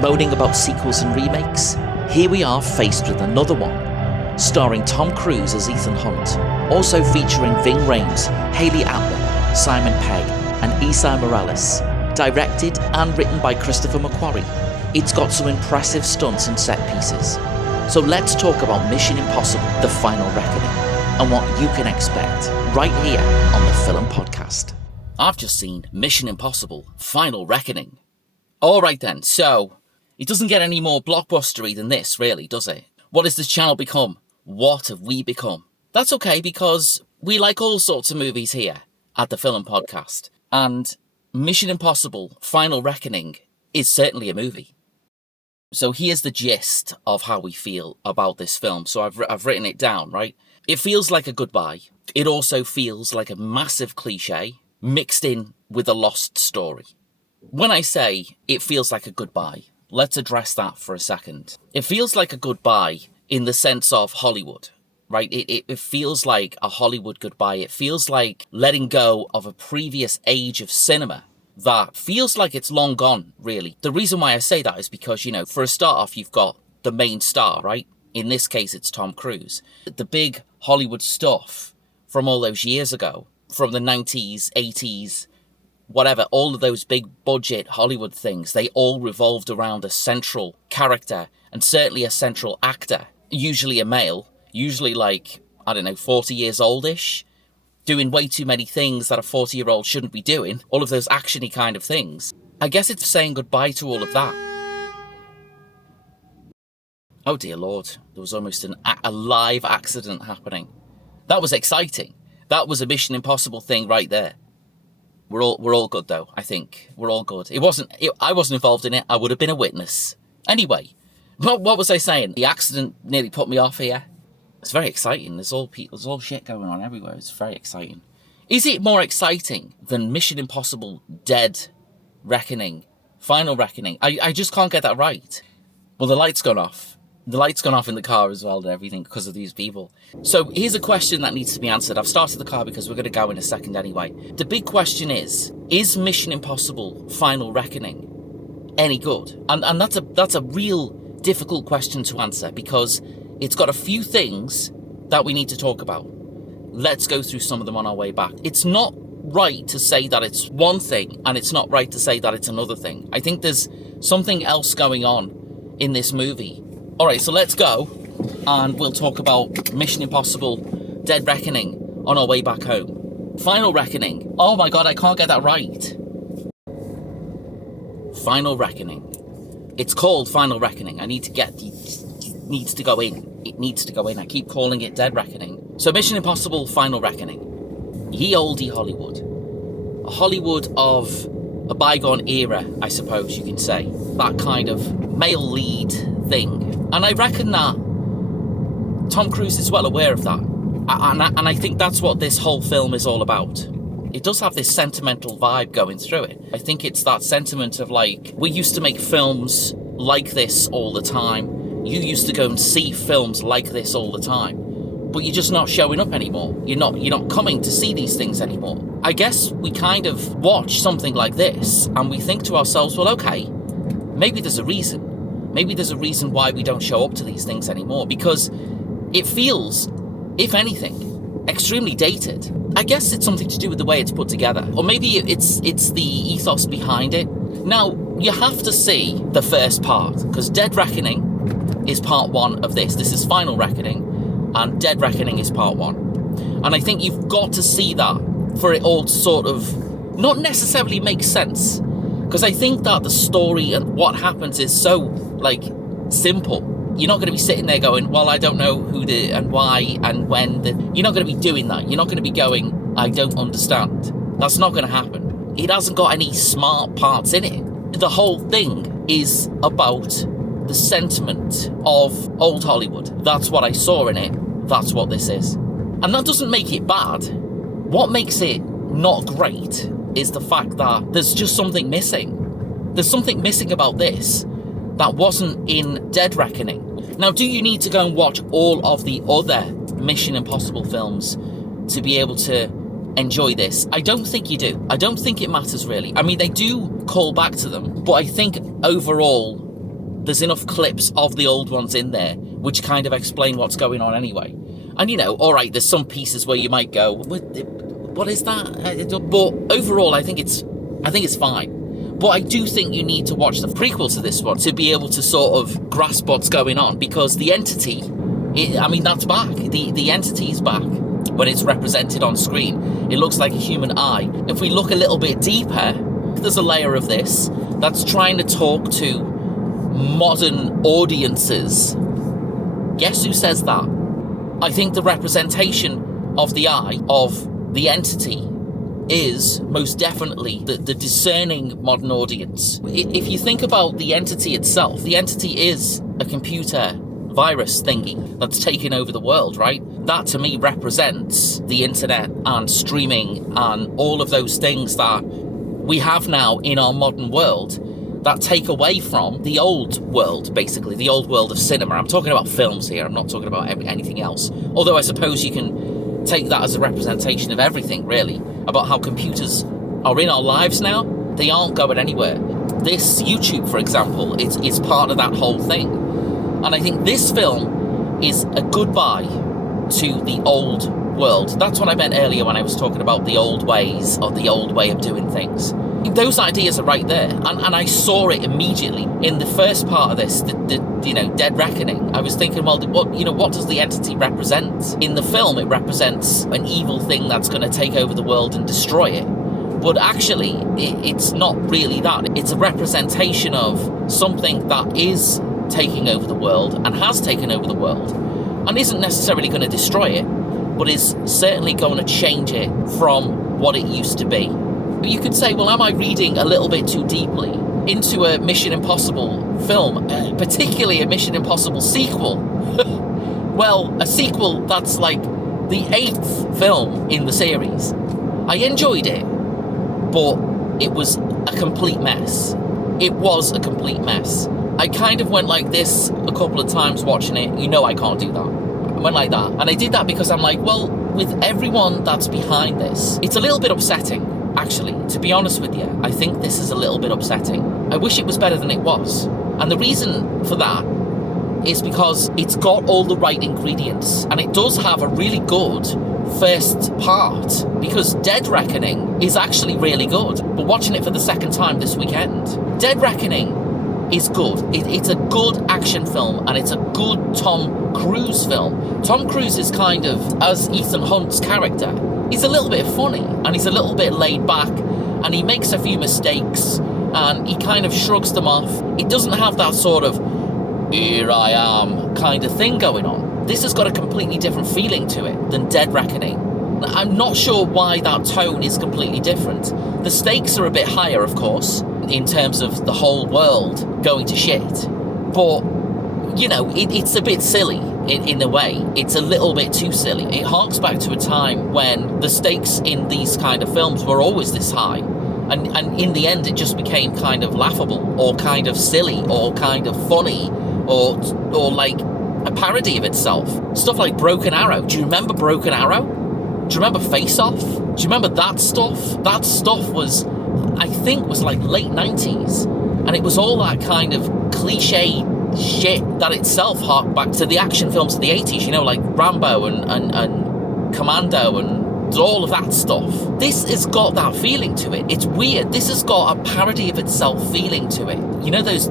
Moaning about sequels and remakes? Here we are faced with another one. Starring Tom Cruise as Ethan Hunt, also featuring Ving Rhames, Hayley Atwell, Simon Pegg, and Esai Morales. Directed and written by Christopher McQuarrie, it's got some impressive stunts and set pieces. So let's talk about Mission Impossible: The Final Reckoning, and what you can expect right here on the Film Podcast. I've just seen Mission Impossible: Final Reckoning. Alright then, so it doesn't get any more blockbustery than this, really, does it? What has this channel become? What have we become? That's okay, because we like all sorts of movies here at the Film Podcast. And Mission Impossible: Final Reckoning is certainly a movie. So here's the gist of how we feel about this film. So I've written it down, right? It feels like a goodbye. It also feels like a massive cliche mixed in with a lost story. When I say it feels like a goodbye, let's address that for a second. It feels like a goodbye in the sense of Hollywood, right? It feels like a Hollywood goodbye. It feels like letting go of a previous age of cinema that feels like it's long gone, really. The reason why I say that is because, for a start off, you've got the main star, right? In this case, it's Tom Cruise. The big Hollywood stuff from all those years ago, from the 90s, 80s, whatever, all of those big budget Hollywood things, they all revolved around a central character and certainly a central actor, usually a male, usually 40 years oldish, doing way too many things that a 40-year-old shouldn't be doing, all of those actiony kind of things. I guess it's saying goodbye to all of that. Oh dear Lord, there was almost a live accident happening. That was exciting. That was a Mission Impossible thing right there. We're all good though, I think. We're all good. I wasn't involved in it. I would have been a witness. Anyway, what was I saying? The accident nearly put me off here. It's very exciting. There's all shit going on everywhere. It's very exciting. Is it more exciting than Mission Impossible: Dead Reckoning, Final Reckoning? I just can't get that right. Well, the light's gone off. The light's gone off in the car as well and everything because of these people. So here's a question that needs to be answered. I've started the car because we're going to go in a second anyway. The big question is Mission Impossible: Final Reckoning any good? And that's a real difficult question to answer because it's got a few things that we need to talk about. Let's go through some of them on our way back. It's not right to say that it's one thing and it's not right to say that it's another thing. I think there's something else going on in this movie. All right, so let's go and we'll talk about Mission Impossible: Dead Reckoning on our way back home. Final Reckoning. Oh my God, I can't get that right. Final Reckoning. It's called Final Reckoning. I need to get needs to go in. It needs to go in. I keep calling it Dead Reckoning. So Mission Impossible: Final Reckoning. Ye olde Hollywood. A Hollywood of a bygone era, I suppose you can say. That kind of male lead thing. And I reckon that Tom Cruise is well aware of that. And I think that's what this whole film is all about. It does have this sentimental vibe going through it. I think it's that sentiment of we used to make films like this all the time. You used to go and see films like this all the time, but you're just not showing up anymore. You're not coming to see these things anymore. I guess we kind of watch something like this and we think to ourselves, well, okay, maybe there's a reason. Maybe there's a reason why we don't show up to these things anymore, because it feels, if anything, extremely dated. I guess it's something to do with the way it's put together, or maybe it's the ethos behind it. Now, you have to see the first part, because Dead Reckoning is part one of this. This is Final Reckoning, and Dead Reckoning is part one. And I think you've got to see that for it all to sort of not necessarily make sense. Because I think that the story and what happens is so, simple. You're not going to be sitting there going, well, I don't know who did and why and when. You're not going to be doing that. You're not going to be going, I don't understand. That's not going to happen. It hasn't got any smart parts in it. The whole thing is about the sentiment of old Hollywood. That's what I saw in it. That's what this is. And that doesn't make it bad. What makes it not great is the fact that there's just something missing. There's something missing about this that wasn't in Dead Reckoning. Now, do you need to go and watch all of the other Mission Impossible films to be able to enjoy this? I don't think you do. I don't think it matters really. I mean, they do call back to them, but I think overall there's enough clips of the old ones in there which kind of explain what's going on anyway. And, all right, there's some pieces where you might go, what is that? But overall, I think it's fine. But I do think you need to watch the prequel to this one to be able to sort of grasp what's going on, because the entity, that's back. The entity is back when it's represented on screen. It looks like a human eye. If we look a little bit deeper, there's a layer of this that's trying to talk to modern audiences. Guess who says that? I think the representation of the eye, of the entity, is most definitely the discerning modern audience. If you think about the entity itself, the entity is a computer virus thingy that's taken over the world, right? That to me represents the internet and streaming and all of those things that we have now in our modern world that take away from the old world, basically, the old world of cinema. I'm talking about films here, I'm not talking about anything else. Although I suppose you can take that as a representation of everything, really, about how computers are in our lives now. They aren't going anywhere. This YouTube, for example, is part of that whole thing. And I think this film is a goodbye to the old world. That's what I meant earlier when I was talking about the old ways, or the old way of doing things. Those ideas are right there, and I saw it immediately in the first part of this, the Dead Reckoning. I was thinking, well, what does the entity represent? In the film, it represents an evil thing that's going to take over the world and destroy it. But actually, it's not really that. It's a representation of something that is taking over the world and has taken over the world, and isn't necessarily going to destroy it, but is certainly going to change it from what it used to be. You could say, well, am I reading a little bit too deeply into a Mission Impossible film, particularly a Mission Impossible sequel? Well, a sequel that's like the 8th film in the series. I enjoyed it, but it was a complete mess. It was a complete mess. I kind of went like this a couple of times watching it. I can't do that. I went like that. And I did that because I'm like, well, with everyone that's behind this, it's a little bit upsetting. Actually, to be honest with you, I think this is a little bit upsetting. I wish it was better than it was. And the reason for that is because it's got all the right ingredients, and it does have a really good first part, because Dead Reckoning is actually really good. But watching it for the second time this weekend, Dead Reckoning is good. It's a good action film, and it's a good Tom Cruise film. Tom Cruise is kind of, as Ethan Hunt's character, he's a little bit funny, and he's a little bit laid back, and he makes a few mistakes, and he kind of shrugs them off. It doesn't have that sort of, here I am kind of thing going on. This has got a completely different feeling to it than Dead Reckoning. I'm not sure why that tone is completely different. The stakes are a bit higher, of course, in terms of the whole world going to shit. But, it's a bit silly in a way. It's a little bit too silly. It harks back to a time when the stakes in these kind of films were always this high. And in the end, it just became kind of laughable, or kind of silly, or kind of funny, or like a parody of itself. Stuff like Broken Arrow. Do you remember Broken Arrow? Do you remember Face Off? Do you remember that stuff? That stuff was like late 90s. And it was all that kind of cliche shit that itself harked back to the action films of the 80s, like Rambo and Commando and all of that stuff. This has got that feeling to it. It's weird. This has got a parody of itself feeling to it.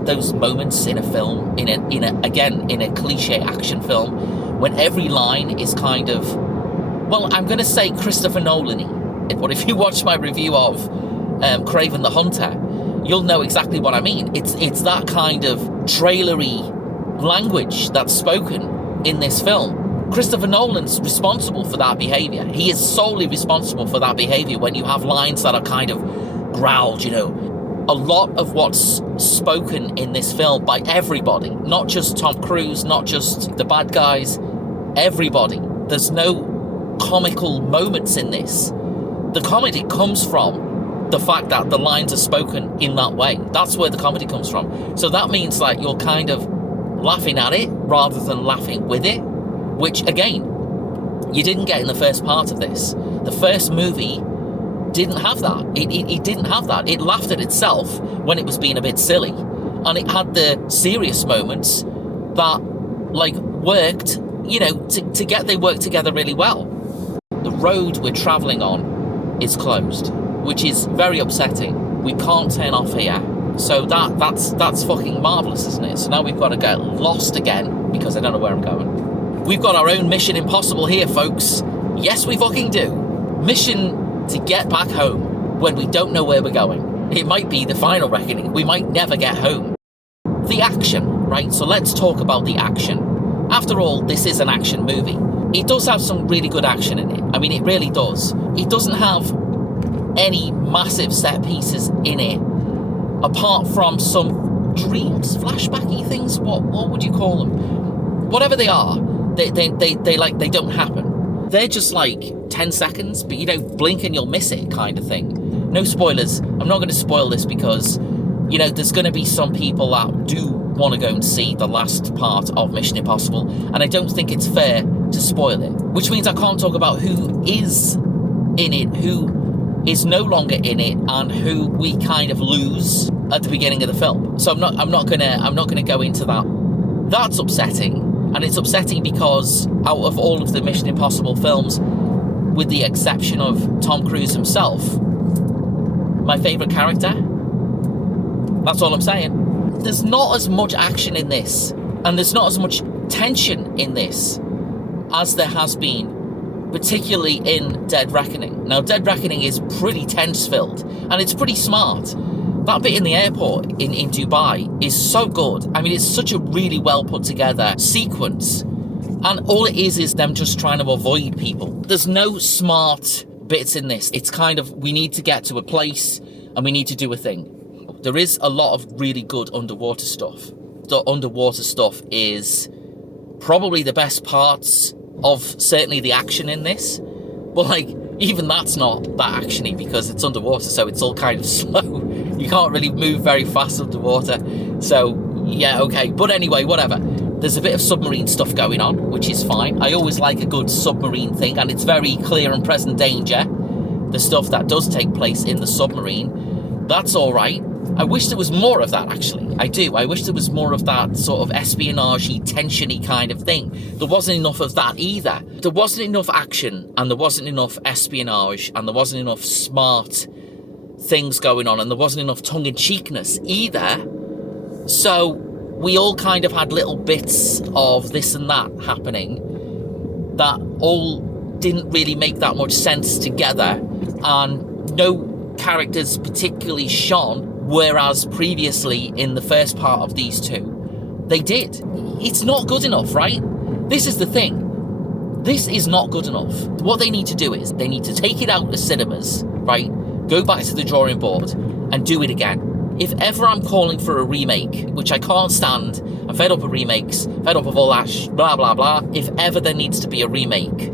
Those moments in a film, in a cliche action film, when every line is kind of, well, I'm going to say Christopher Nolan-y. But if you watch my review of Kraven the Hunter, you'll know exactly what I mean. It's that kind of trailery language that's spoken in this film. Christopher Nolan's responsible for that behaviour. He is solely responsible for that behaviour when you have lines that are kind of growled, A lot of what's spoken in this film by everybody, not just Tom Cruise, not just the bad guys, everybody. There's no comical moments in this. The comedy comes from the fact that the lines are spoken in that way. That's where the comedy comes from. So that means like you're kind of laughing at it rather than laughing with it, which again, you didn't get in the first part of this. The first movie didn't have that. It didn't have that. It laughed at itself when it was being a bit silly. and it had the serious moments that, like, worked, you know, they worked together really well. The road we're travelling on is closed, which is very upsetting. We can't turn off here. So that's fucking marvellous, isn't it? So now we've got to get lost again, because I don't know where I'm going. We've got our own Mission Impossible here, folks. Yes, we fucking do. Mission to get back home when we don't know where we're going. It might be the final reckoning. We might never get home. The action, right? So let's talk about the action. After all, this is an action movie. It does have some really good action in it. I mean, it really does. It doesn't have any massive set pieces in it, apart from some dreams, flashbacky things. What would you call them? Whatever they are, they don't happen. They're just like 10 seconds, but you don't blink and you'll miss it kind of thing. No spoilers. I'm not going to spoil this because, you know, there's going to be some people that do want to go and see the last part of Mission Impossible, and I don't think it's fair to spoil it. Which means I can't talk about who is in it, who is no longer in it, and who we kind of lose at the beginning of the film. So I'm not gonna go into that. That's upsetting. And it's upsetting because out of all of the Mission Impossible films, with the exception of Tom Cruise himself, my favourite character, that's all I'm saying. There's not as much action in this, and there's not as much tension in this as there has been, particularly in Dead Reckoning. Now, Dead Reckoning is pretty tense-filled, and it's pretty smart. That bit in the airport in Dubai is so good. I mean, it's such a really well put together sequence. And all it is them just trying to avoid people. There's no smart bits in this. It's kind of, we need to get to a place and we need to do a thing. There is a lot of really good underwater stuff. The underwater stuff is probably the best parts of certainly the action in this. But like, even that's not that actiony because it's underwater, so it's all kind of slow. You can't really move very fast underwater. So, yeah, okay. But anyway, whatever. There's a bit of submarine stuff going on, which is fine. I always like a good submarine thing, and it's very clear and present danger. The stuff that does take place in the submarine, that's all right. I wish there was more of that, actually. I do. I wish there was more of that sort of espionage-y, tension-y kind of thing. There wasn't enough of that either. There wasn't enough action, and there wasn't enough espionage, and there wasn't enough smart things going on, and there wasn't enough tongue-in-cheekness either. So we all kind of had little bits of this and that happening that all didn't really make that much sense together, and no characters particularly shone, whereas previously in the first part of these two, they did. It's not good enough, right? This is the thing. This is not good enough. What they need to do is they need to take it out of cinemas, right? Go back to the drawing board and do it again. If ever I'm calling for a remake, which I can't stand, I'm fed up of remakes, fed up of all that blah, blah, blah. If ever there needs to be a remake,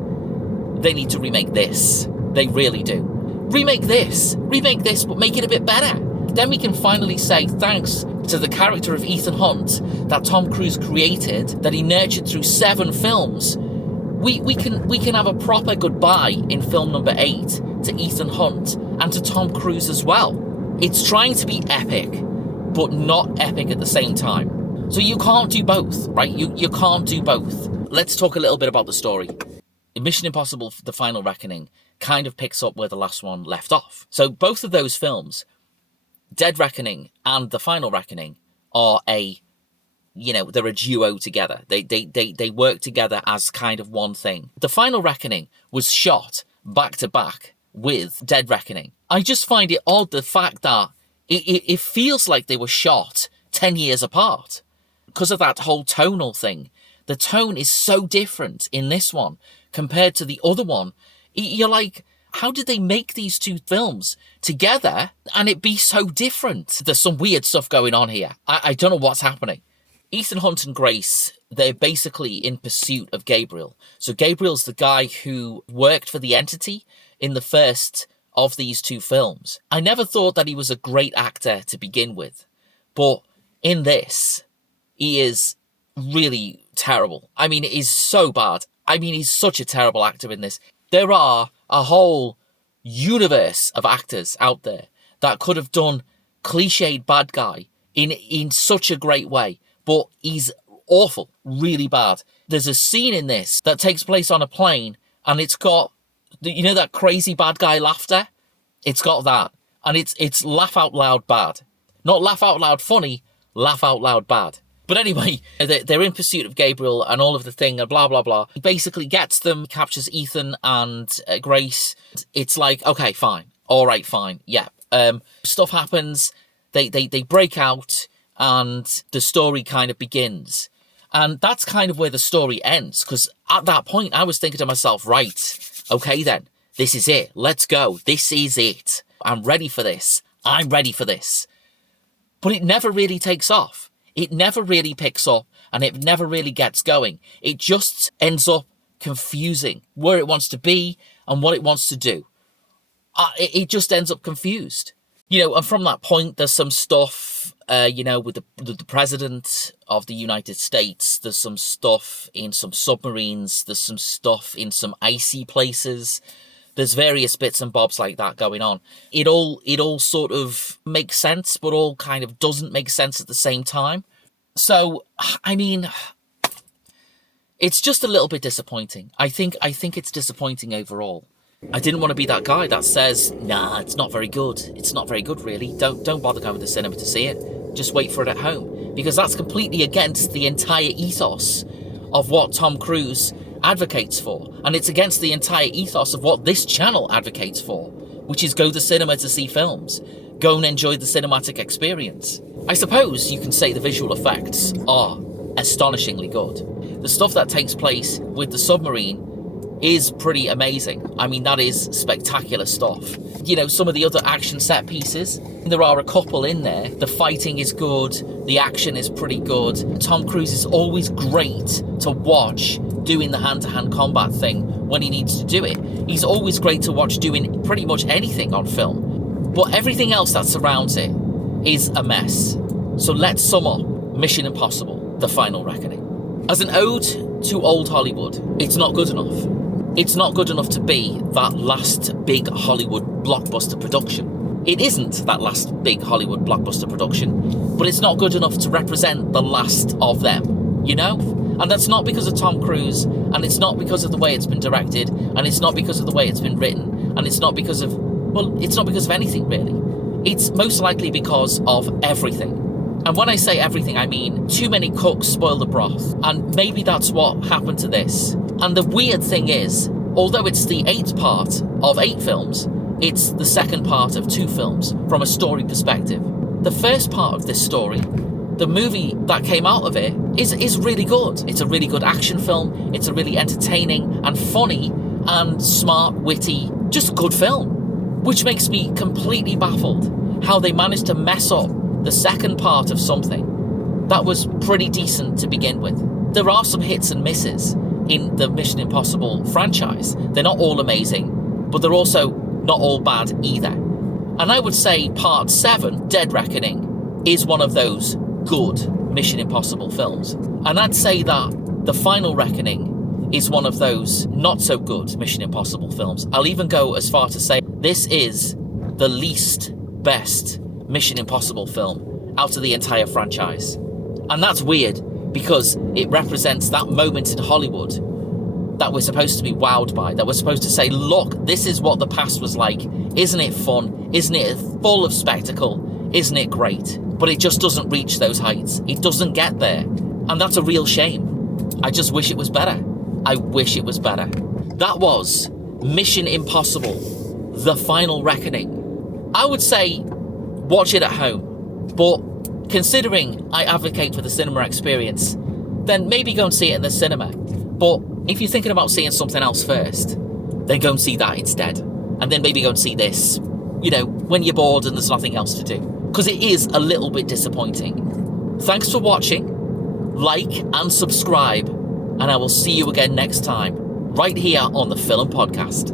they need to remake this. They really do. Remake this, but make it a bit better. Then we can finally say thanks to the character of Ethan Hunt that Tom Cruise created, that he nurtured through 7 films. We can have a proper goodbye in film number 8 to Ethan Hunt and to Tom Cruise as well. It's trying to be epic, but not epic at the same time. So you can't do both, right? You can't do both. Let's talk a little bit about the story. Mission Impossible: The Final Reckoning kind of picks up where the last one left off. So both of those films, Dead Reckoning and The Final Reckoning, are they're a duo together. They work together as kind of one thing. The Final Reckoning was shot back to back with Dead Reckoning. I just find it odd, the fact that it feels like they were shot 10 years apart because of that whole tonal thing. The tone is so different in this one compared to the other one. You're like, how did they make these two films together and it be so different? There's some weird stuff going on here. I don't know what's happening. Ethan Hunt and Grace, they're basically in pursuit of Gabriel. So Gabriel's the guy who worked for the Entity in the first of these two films. I never thought that he was a great actor to begin with, but in this, he is really terrible. I mean, it is so bad. I mean, he's such a terrible actor in this. There are a whole universe of actors out there that could have done cliched bad guy in such a great way, but he's awful, really bad. There's a scene in this that takes place on a plane, and it's got, you know, that crazy bad guy laughter? It's got that. And it's laugh out loud bad. Not laugh out loud funny, laugh out loud bad. But anyway, they're in pursuit of Gabriel and all of the thing and blah, blah, blah. He basically gets them, captures Ethan and Grace. It's like, okay, fine. All right, fine. Yeah. Stuff happens. They break out and the story kind of begins. And that's kind of where the story ends. Because at that point, I was thinking to myself, right, okay then, this is it. Let's go. This is it. I'm ready for this. I'm ready for this. But it never really takes off. It never really picks up and it never really gets going. It just ends up confusing where it wants to be and what it wants to do. It just ends up confused. You know, and from that point, there's some stuff, you know, with the president of the United States. There's some stuff in some submarines. There's some stuff in some icy places. There's various bits and bobs like that going on. It all sort of makes sense, but all kind of doesn't make sense at the same time. So, I mean, it's just a little bit disappointing. I think it's disappointing overall. I didn't want to be that guy that says, nah, it's not very good. It's not very good, really. Don't bother going to the cinema to see it. Just wait for it at home. Because that's completely against the entire ethos of what Tom Cruise advocates for. And it's against the entire ethos of what this channel advocates for, which is go to cinema to see films. Go and enjoy the cinematic experience. I suppose you can say the visual effects are astonishingly good. The stuff that takes place with the submarine is pretty amazing. I mean, that is spectacular stuff. You know, some of the other action set pieces, there are a couple in there. The fighting is good. The action is pretty good. Tom Cruise is always great to watch doing the hand-to-hand combat thing when he needs to do it. He's always great to watch doing pretty much anything on film. But everything else that surrounds it is a mess. So let's sum up Mission Impossible: The Final Reckoning. As an ode to old Hollywood, it's not good enough. It's not good enough to be that last big Hollywood blockbuster production. It isn't that last big Hollywood blockbuster production, but it's not good enough to represent the last of them, you know? And that's not because of Tom Cruise, and it's not because of the way it's been directed, and it's not because of the way it's been written, and it's not because of, well, it's not because of anything, really. It's most likely because of everything. And when I say everything, I mean too many cooks spoil the broth. And maybe that's what happened to this. And the weird thing is, although it's the 8th part of 8 films, it's the 2nd part of 2 films from a story perspective. The first part of this story, the movie that came out of it, is really good. It's a really good action film. It's a really entertaining and funny and smart, witty, just a good film. Which makes me completely baffled how they managed to mess up the 2nd part of something that was pretty decent to begin with. There are some hits and misses in the Mission Impossible franchise. They're not all amazing, but they're also not all bad either. And I would say Part 7, Dead Reckoning, is one of those good Mission Impossible films. And I'd say that The Final Reckoning is one of those not so good Mission Impossible films. I'll even go as far to say this is the least best Mission Impossible film out of the entire franchise. And that's weird because it represents that moment in Hollywood that we're supposed to be wowed by, that we're supposed to say, look, this is what the past was like. Isn't it fun? Isn't it full of spectacle? Isn't it great? But it just doesn't reach those heights. It doesn't get there. And that's a real shame. I just wish it was better. I wish it was better. That was Mission Impossible: The Final Reckoning. I would say watch it at home, but considering I advocate for the cinema experience, then maybe go and see it in the cinema. But if you're thinking about seeing something else first, then go and see that instead. And then maybe go and see this, you know, when you're bored and there's nothing else to do. Because it is a little bit disappointing. Thanks for watching. Like and subscribe. And I will see you again next time, right here on the Film Podcast.